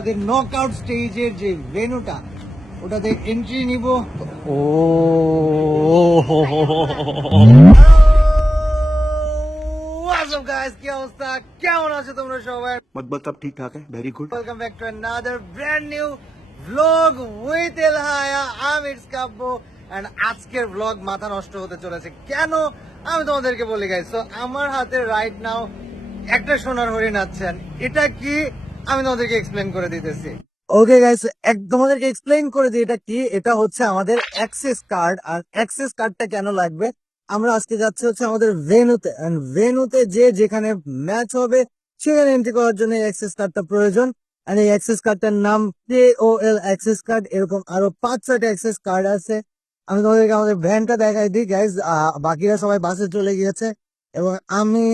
আমাদের নকআউট স্টেজের যে ভেন্যুটা ওটাতে এন্ট্রি নিব। ও গাইস, কি অবস্থা, কেমন আছো তোমরা সবাই? मतलब सब ठीक ठाक है, very good. Welcome back to another brand new vlog with এলহায়া। আমি ইটস কাব্য এন্ড আজকের ভ্লগ মাথা নষ্ট হতে চলেছে। কেন আমি তোমাদেরকে বলি গাইস, তো আমার হাতে রাইট নাও একটা সোনার হরিণ আছে। এটা কি আমি তোমাদেরকে এক্সপ্লেন করে দিতেছি। ওকে গাইস, তোমাদেরকে এক্সপ্লেন করে দিই এটা কি। এটা হচ্ছে আমাদের অ্যাক্সেস কার্ড। আর অ্যাক্সেস কার্ডটা কেন লাগবে, আমরা আজকে যাচ্ছি হচ্ছে আমাদের ভেন্যুতে। ভেন্যুতে যে যেখানে ম্যাচ হবে সেখানে এন্ট্রি করার জন্য অ্যাক্সেস কার্ডটা প্রয়োজন। আর এই অ্যাক্সেস কার্ডটার নাম KOL অ্যাক্সেস কার্ড। এরকম আরো 5-6টা অ্যাক্সেস কার্ড আছে। আমি তোমাদেরকে আমাদের ভ্যানটা দেখাই দিই গাইজ। বাকিরা সবাই বাসে চলে গিয়েছে এবং আমি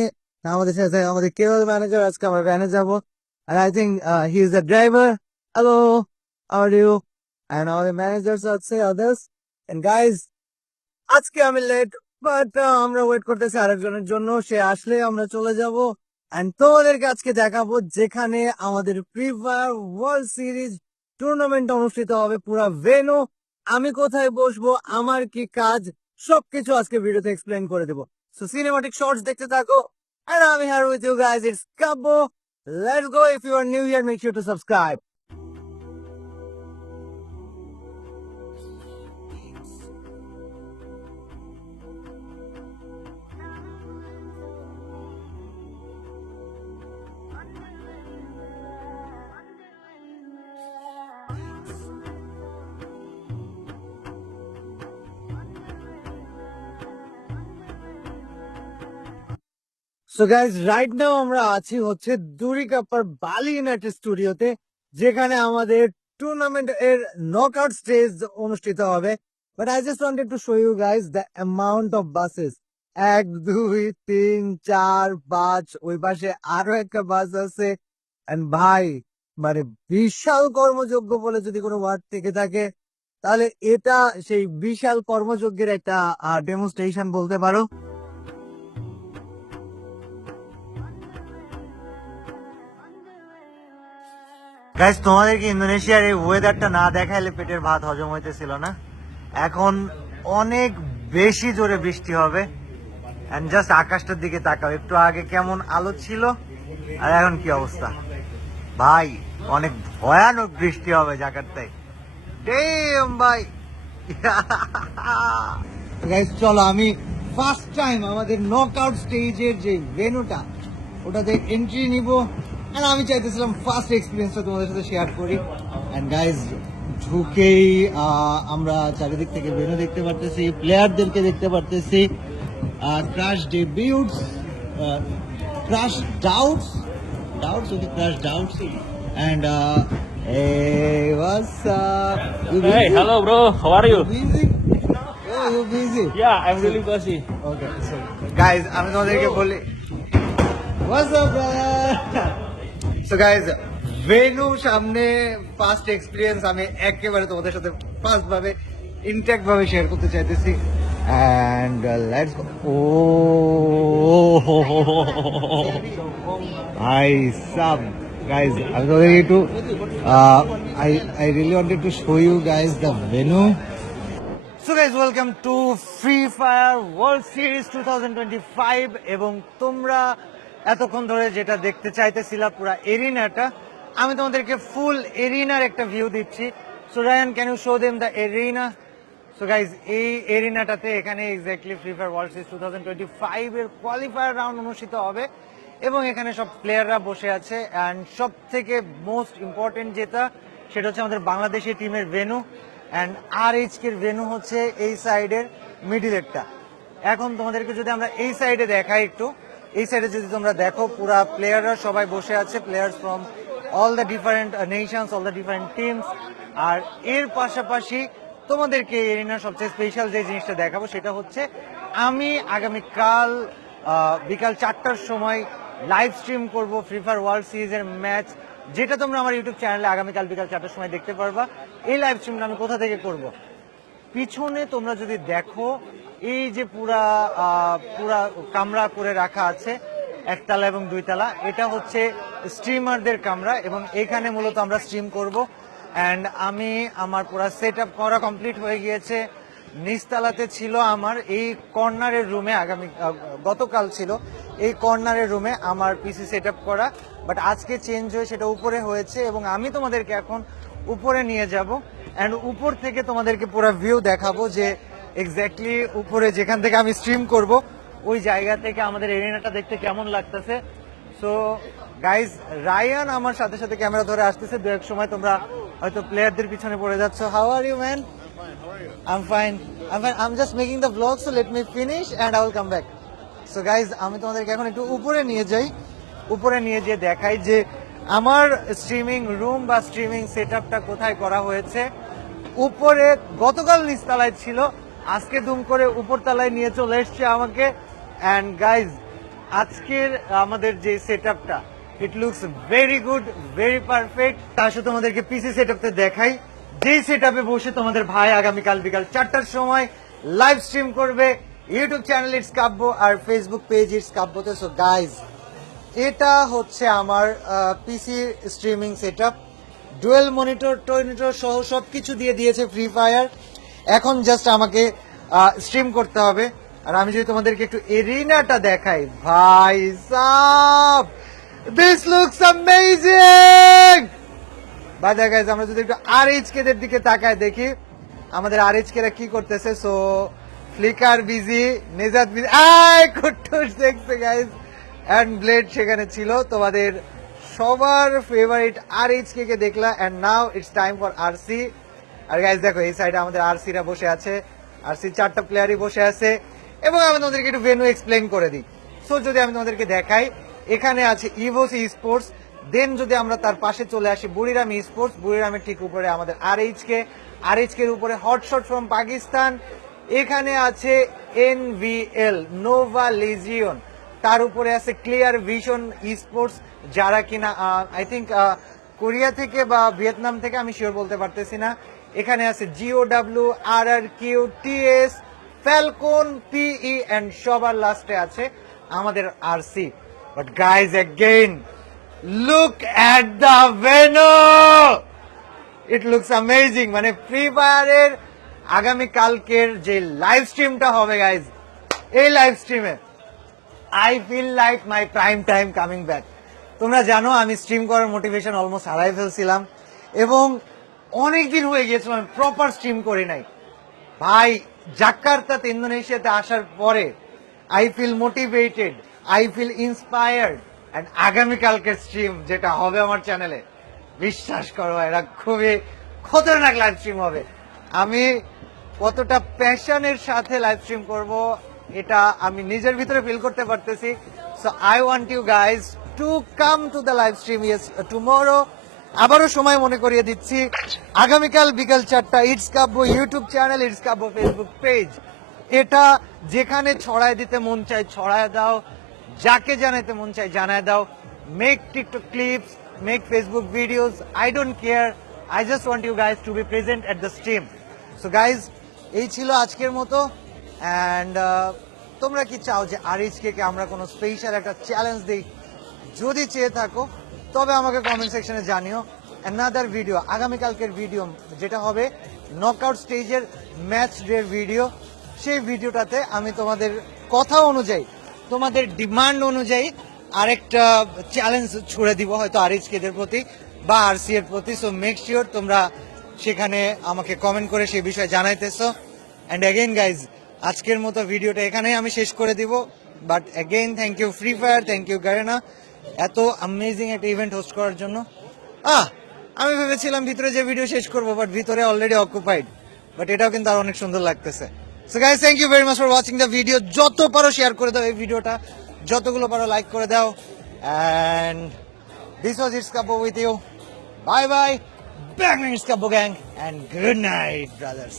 আমাদের সাথে আমাদের কেবল ম্যানেজার আজকে আমরা ভ্যানে যাবো। আর I think he is the driver. Hello, how are you? And আমাদের ম্যানেজার্স আছে, আদার্স। এন্ড গাইজ, আজকে আমি লেট, বাট আমরা ওয়েট করতেছি আরেকজনের জন্য। সে আসলে আমরা চলে যাব। এন্ড তোমাদেরকে আজকে দেখাবো যেখানে আমাদের free Fire World series tournament অনুষ্ঠিত হবে, পুরা ভেন্যু। আমি কোথায় বসবো, আমার কি কাজ, সবকিছু আজকে ভিডিওতে এক্সপ্লেন করে দেবো। সো সিনেমাটিক শর্টস দেখতে থাকো। And I'm here with you guys. It's Kabbo. Let's go. If you are new here, make sure to subscribe. So guys, right now আমরা আছি হচ্ছে দুরিকাপ্পার বালি ইউনাইটেড স্টুডিওতে, যেখানে আমাদের টুর্নামেন্ট এর নকআউট স্টেজ অনুষ্ঠিত হবে। But I just wanted to show you guys the amount of buses. 1, 2, 3, 4, 5, ওই পাশে আরো একটা বাস আছে। এন্ড ভাই, মানে বিশাল কর্মযোগ্য বলে যদি কোনো ওয়ার্ড থেকে থাকে তাহলে এটা সেই বিশাল কর্মযজ্ঞের একটা ডেমনস্ট্রেশন বলতে পারো। গাইস, তোমাদেরকে ইন্দোনেশিয়ার এই ওয়েদারটা না দেখাইলে পেটের ভাত হজম হইতেছিল না। এখন অনেক বেশি জোরে বৃষ্টি হবে। এন্ড জাস্ট আকাশটার দিকে তাকাও, একটু আগে কেমন আলো ছিল আর এখন কি অবস্থা। ভাই, অনেক ভয়ানক বৃষ্টি হবে জাকার্তায়। ডেম ভাই। গাইস চলো, আমি ফার্স্ট টাইম আমাদের নকআউট স্টেজের যে ভেন্যুটা ওটাতে এন্ট্রি নিব। আর আমি চাইতেছিলাম ফার্স্ট এক্সপিরিয়েন্সটা তোমাদের সাথে শেয়ার করি। এন্ড গাইজ, ঢুকেই আমরা চারিদিক থেকে ভেন্যু দেখতে পারতেছি, প্লেয়ারদেরকে দেখতে পারতেছি। Crash debuts, crash doubts, okay, crash doubts. And hey, what's up? Hey, hello bro, how are you? Busy? Oh, you busy? Yeah, I'm really busy. Okay, so guys, আমি তোমাদেরকে বলি, what's up brother? So guys, venue সামনে first experience আমি একেবারে তোমাদের সাথে first ভাবে intact ভাবে শেয়ার করতে চাইতেছি। And let's go. ও ভাই সাব, guys, আমি তোমাদেরকে একটু I really wanted to show you guys the venue. So guys, welcome to Free Fire World Series 2025. এবং তোমরা এতক্ষণ ধরে যেটা দেখতে চাইতেছিলা পুরা এরিনাটা, আমি তোমাদেরকে ফুল এরিনার একটা ভিউ দিচ্ছি। So Ryan, can you show them the arena? So guys, এই এরিনাটাতে এখানে exactly Free Fire World Series 2025 এর কোয়ালিফায়ার রাউন্ড অনুষ্ঠিত হবে এবং এখানে সব প্লেয়াররা বসে আছে। অ্যান্ড সব থেকে মোস্ট ইম্পর্টেন্ট যেটা, সেটা হচ্ছে আমাদের বাংলাদেশি টিমের ভেন্যু। অ্যান্ড RHK এর ভেন্যু হচ্ছে এই সাইডের মিডিলেরটা। এখন তোমাদেরকে যদি আমরা এই সাইডে দেখাই একটু, এই সাইডে যদি তোমরা দেখো, পুরা প্লেয়াররা সবাই বসে আছে, players from all the different nations, all the different teams. আর এর পাশাপাশি তোমাদেরকে এরিনার সবচেয়ে স্পেশাল যে জিনিসটা দেখাবো সেটা হচ্ছে আমি আগামীকাল বিকাল 4টার সময় লাইভ স্ট্রিম করব ফ্রি ফায়ার ওয়ার্ল্ড সিরিজের ম্যাচ, যেটা তোমরা আমার ইউটিউব চ্যানেলে আগামীকাল বিকাল 4টার সময় দেখতে পারবা। এই লাইভ স্ট্রিমটা আমি কোথা থেকে করব, পিছনে তোমরা যদি দেখো, এই যে পুরা কামরা করে রাখা আছে, একতলা এবং দুইতলা। এটা হচ্ছে স্ট্রিমারদের কামরা এবং এখানে মূলত আমরা স্ট্রিম করব। অ্যান্ড আমি আমার পুরো সেট আপ করা কমপ্লিট হয়ে গিয়েছে। নিচতলাতে ছিল আমার এই কর্নারের রুমে, গতকাল ছিল এই কর্নারের রুমে আমার পিসি সেট আপ করা, বাট আজকে চেঞ্জ হয়ে সেটা উপরে হয়েছে এবং আমি তোমাদেরকে এখন উপরে নিয়ে যাব অ্যান্ড উপর থেকে তোমাদেরকে পুরো ভিউ দেখাবো যে এক্স্যাক্টলি উপরে যেখান থেকে আমি স্ট্রিম করব ওই জায়গা থেকে আমাদের এরিনাটা দেখতে কেমন লাগতেছে। সো গাইজ, রায়ান আমার সাথে সাথে ক্যামেরা ধরে আসতেছে। দু এক সময় তোমরা হয়তো প্লেয়ারদের পিছনে পড়ে যাচ্ছ। How are you man? I'm fine. I'm just making the vlog, so let me finish and I will come back. So guys, আমি তোমাদেরকে এখন একটু উপরে নিয়ে যাই, উপরে নিয়ে যেয়ে দেখাই যে আমার স্ট্রিমিং রুম বা স্ট্রিমিং সেটআপটা কোথায় করা হয়েছে। উপরে গতকাল নিচতলায় ছিল, আজকে দুম করে উপরতলায় নিয়ে চলে এসছে আমাকে। অ্যান্ড গাইজ, আজকের আমাদের যে সেটআপটা, it looks very good, very perfect. আসলে তোমাদেরকে পিসি সেটআপতে দেখাই, যেই সেটআপে বসে তোমাদের ভাই আগামীকাল বিকাল 4টার সময় লাইভ স্ট্রিম করবে ইউটিউব চ্যানেল ইটস কাব্য আর ফেসবুক পেজ ইটস কাব্যতে। সো গাইজ, এটা হচ্ছে আমার PC streaming setup. Dual monitor টনিটর সহ সবকিছু দিয়ে দিয়েছে ফ্রি ফায়ার। এখন জাস্ট আমাকে স্ট্রিম করতে হবে। আর আমি যদি তোমাদেরকে একটু এরিনাটা দেখাই, ভাই সাব, this looks amazing. By the guys, আমরা যদি একটু আরএইচকে দের দিকে তাকায় দেখি আমাদের আরএইচকেরা কি করতেছে। সো ফ্লিকার বিজি, নেজাত বিজি, কুট্টুস দেখছে গাইজ, এন্ড ব্লেড সেখানে ছিল। তোমাদের সবার ফেভারিট আরএইচকে কে দেখলা। And now it's time for RC. আর গাইজ দেখো, এই সাইডে আমাদের আরসিরা বসে আছে, আরসি 4টা প্লেয়ারই বসে আছে। এবং আমি তোমাদেরকে একটু ভেন্যু এক্সপ্লেইন করে দিই। সো যদি আমি তোমাদেরকে দেখাই, এখানে আছে ইভোস ই স্পোর্টস। দেন যদি আমরা তার পাশে চলে আসি বুড়িরাম ই স্পোর্টস, বুড়িরামের ঠিক উপরে আমাদের আরএইচকে, আরএইচকে এর উপরে হটশট ফ্রম পাকিস্তান। এখানে আছে এনভিএল, নোভা লিজিয়ন, তার উপরে আছে ক্লিয়ার ভিশন ই স্পোর্টস, যারা কিনা আই থিঙ্ক কোরিয়া থেকে বা ভিয়েতনাম থেকে, আমি শিওর বলতে পারতেছি না। এখানে আছে GOW, RRQ, TS, Falcon, PE and সবার লাস্টে আছে আমাদের RC. But guys, again look at the venue, it looks amazing। মানে ফ্রি ফায়ারের আগামী কালকের যে লাইভ স্ট্রিমটা হবে গাইজ, এই লাইভ স্ট্রিমে I feel like my prime time coming back. তোমরা জানো আমি স্ট্রিম করার মোটিভেশন অলমোস্ট হারাই ফেলছিলাম এবং অনেকদিন হয়ে গিয়েছিল আমি প্রপার স্ট্রিম করি নাই। ভাই, জাকার্তাতে ইন্দোনেশিয়াতে আসার পরে I feel motivated, I feel inspired. And আগামীকালকের স্ট্রিম যেটা হবে আমার চ্যানেলে, বিশ্বাস করো এটা খুবই খতরনাক লাইভ স্ট্রিম হবে। আমি কতটা প্যাশনের সাথে লাইভ স্ট্রিম করব এটা আমি নিজের ভিতরে ফিল করতে পারতেছি। So I want you guys to come to the live stream yes tomorrow. আবারও সময় মনে করিয়ে দিচ্ছি, আগামীকাল বিকাল 4টা it's Kabya YouTube channel, it's Kabya Facebook page. এটা যেখানে ছড়ায় দিতে মন চায় ছড়ায় দাও, যাকে জানাইতে মন চাই জানায় দাও। Make TikTok clips, make Facebook videos, I don't care, I just want you guys to be present at the stream. So guys, এই ছিল আজকের মতো। অ্যান্ড তোমরা কি চাও যে আরএইচকে কে আমরা কোনো স্পেশাল একটা চ্যালেঞ্জ দিই? যদি চেয়ে থাকো তবে আমাকে কমেন্ট সেকশনে জানিও। অ্যানাদার ভিডিও, আগামীকালকের ভিডিও যেটা হবে নকআউট স্টেজের ম্যাচ ডের ভিডিও, সেই ভিডিওটাতে আমি তোমাদের কথা অনুযায়ী, তোমাদের ডিমান্ড অনুযায়ী আরেকটা চ্যালেঞ্জ ছুড়ে দিব, হয়তো আরএইচকে দের প্রতি বা আরসি এর প্রতি। সো মেক শিওর তোমরা সেখানে আমাকে কমেন্ট করে সেই বিষয়ে জানাইতেছো। অ্যান্ড অ্যাগেইন গাইজ, আজকের মতো ভিডিওটা এখানেই আমি শেষ করে দিব। But again thank you Free Fire, thank you Garena এত অ্যামেজিং একটা ইভেন্ট হোস্ট করার জন্য। আমি ভেবেছিলাম ভিতরে যে ভিডিও শেষ করবো, বাট ভিতরে অলরেডি অকুপাইড, বাট এটাও কিন্তু আর অনেক সুন্দর লাগতেছে। So guys, thank you very much for watching the video. যত পারো শেয়ার করে দাও এই ভিডিওটা, যতগুলো পারো লাইক করে দাও। And this was it's Kabya with you. Bye bye, back it's Kabya gang, and good night brothers.